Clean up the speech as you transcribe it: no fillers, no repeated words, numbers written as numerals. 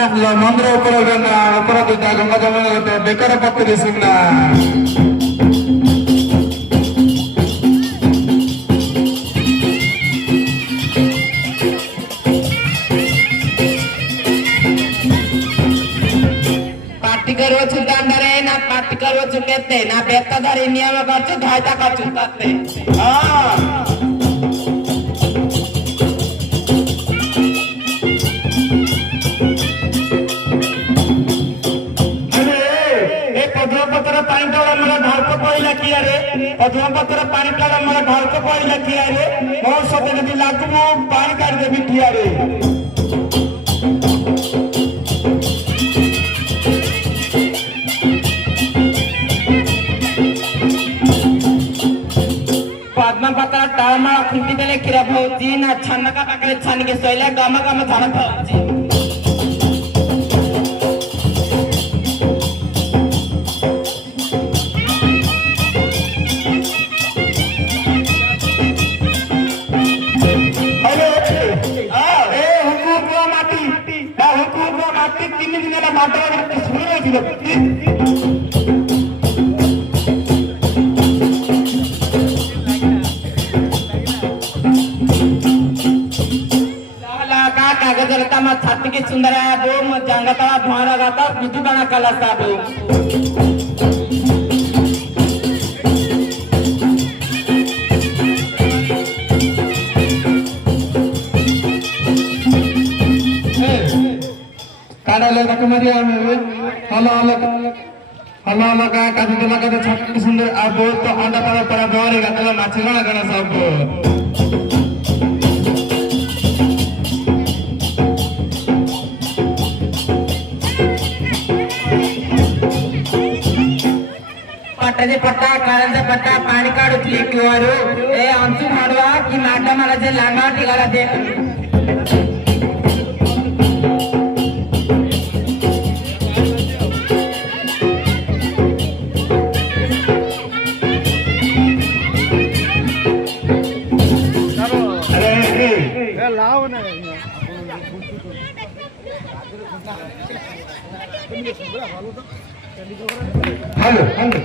मंदिर गंगा जमुना बेकार पत्ती सुना पार्टी दांडरे ना पार्टी केते ना बेताधारी नियम करछु धायता करछु ताते हां पद्मपत्र पानी डाला मला ढालको पळिला की अरे पद्मपत्र पानी डाला मला ढालको पळिला की अरे मोर सते नदी लागू मो पानी काढ देबी की अरे पद्मपत्र टाळमा खुंटी देले किरा भाऊजी ना छन्नका पाकले छान के सोयला गामा गामा झाड भाऊजी छाती की सुंदर है वो जंगता धुआं लगाता विद्युत बना कला साबू काढायला नका मध्ये हला हला काय काढून तुला काय छाती सुंदर आबो तो अंडा पारा परा बोरे घातला माछी गणा गणा साबू पट्टाचे पट्टा काळांचा पट्टा पाणी काढुतली किंवारू ए अंचू माडवा की माटा मला जे लांगा टिकाला दे लाव ना हेलो हेलो